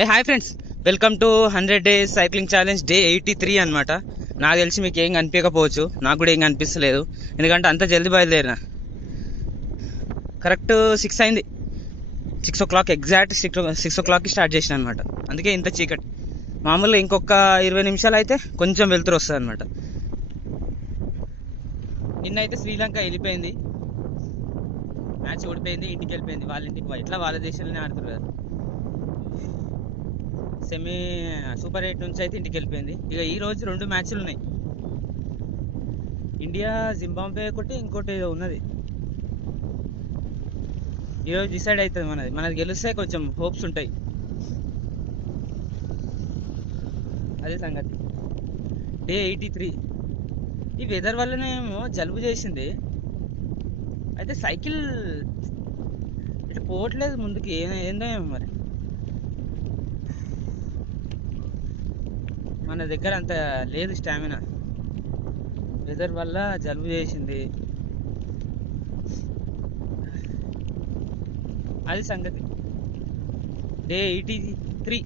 A hi friends, welcome to 100 days cycling challenge day 83 అనమాట. నాకు తెలిసి మీకు ఏం కనిపించకపోవచ్చు, నాకు కూడా ఏం కనిపిస్తలేదు, ఎందుకంటే అంత జల్దీ బయలుదేరిన. కరెక్ట్ 6 అయింది, 6 o'clock ఎగ్జాక్ట్ 6 o'clockకి స్టార్ట్ చేసిన అనమాట. అందుకే ఇంత చీకటి. మామూలుగా ఇంకొక 20 నిమిషాలు అయితే కొంచెం వెళ్తురు వస్తుంది అనమాట. నిన్నైతే శ్రీలంక వెళ్ళిపోయింది, మ్యాచ్ ఓడిపోయింది, ఇంటికి వెళ్ళిపోయింది. వాళ్ళ ఇంటికి ఎట్లా వాళ్ళ దేశాలనే ఆడుతున్నారు కదా. సెమీ సూపర్ 8 నుంచి అయితే ఇంటికి వెళ్ళిపోయింది. ఇక ఈ రోజు 2 మ్యాచ్లు ఉన్నాయి. ఇండియా జింబాబ్వే ఒకటి, ఇంకోటి ఏదో ఉన్నది. ఈరోజు డిసైడ్ అవుతుంది మనది గెలిస్తే కొంచెం హోప్స్ ఉంటాయి. అదే సంగతి. డే 83. ఈ వెదర్ వల్లనే ఏమో జలుబు చేసింది. అయితే సైకిల్ ఇట్లా పోవట్లేదు ముందుకి, ఏందో ఏమో మరి. మన దగ్గర అంత లేదు స్టామినా. వెదర్ వల్ల జలుబు చేసింది, అది సంగతి. డే 83.